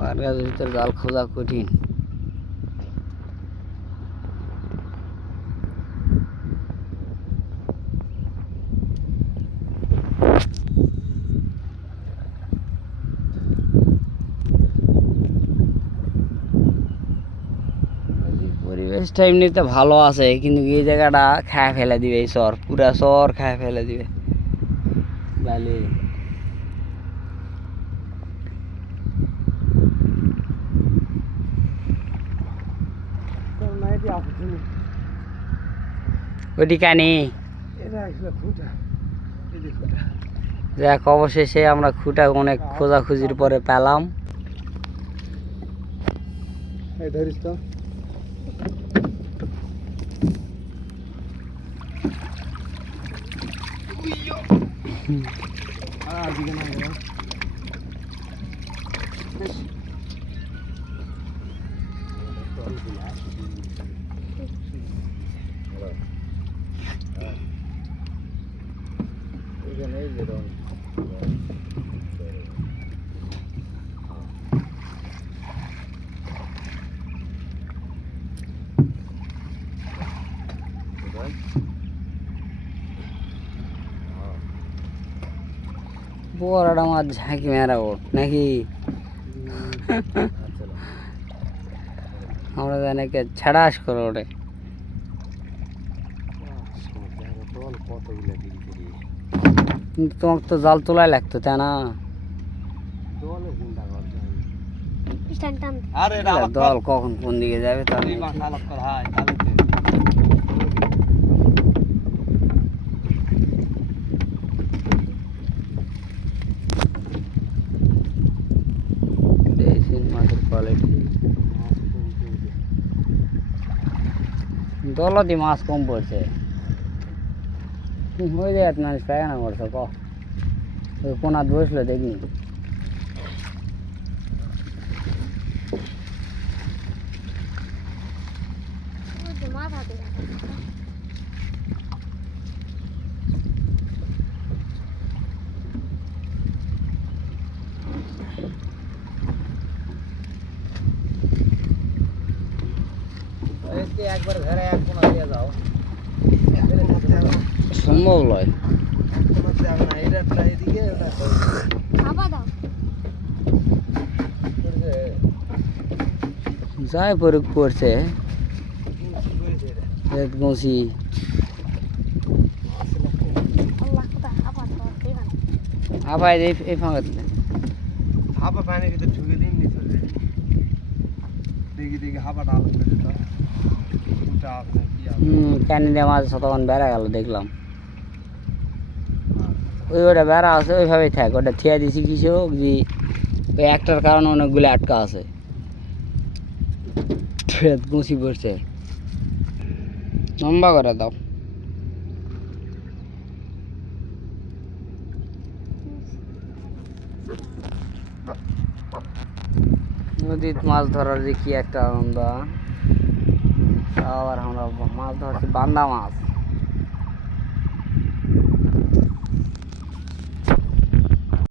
পাহাড় গাছের ভিতরে জাল খোঁজা কঠিন। পরিবেশটা এমনিতে ভালো আছে, কিন্তু এই জায়গাটা খায় ফেলে দিবে, এই চর পুরা চর খায় ফেলে দিবে বালি। ওটি কানি দেখ, অবশেষে আমরা খুঁটা অনেক খোঁজাখুঁজির পরে পেলাম। ধরিস তো বড়টা মাছ ঝাঁকি মেরা ওঠ নাকি আমরা জানাকে ছাড়াস করে ওঠে। কিন্তু তোমাকে তো জাল তোলাই লাগতো, তাই না? দল কখন কোন দিকে যাবে তার মাছের কোয়ালিটি। দলতি মাছ কম পড়ছে, ওই জায়গায় মানুষ পায়খানা করছে কোনাত বসলো দেখিনি। একবার ঘরে এক কোনা দিয়ে যাও, সম্ভব নয়। যাই পরীক পড়ছে গছি আবার এই ফাঁকা হাবা পানির ভিতরে ঢুকে দিন নি চলে দেখি দেখি হাবাটা আলো করে দিত কানি দিয়ে মাছ তখন বেড়া গেল দেখলাম। ওটা বেড়া আছে ওইভাবেই থাক, ওটা থিয়া দিছি কিছু যে ওই একটার কারণে অনেকগুলো আটকা আছে, গুছি পড়ছে। লম্বা করে দাও। নদীত মাছ ধরার যে কি একটা আনন্দ। আবার আমরা মাছ ধরছি বান্দা মাছ।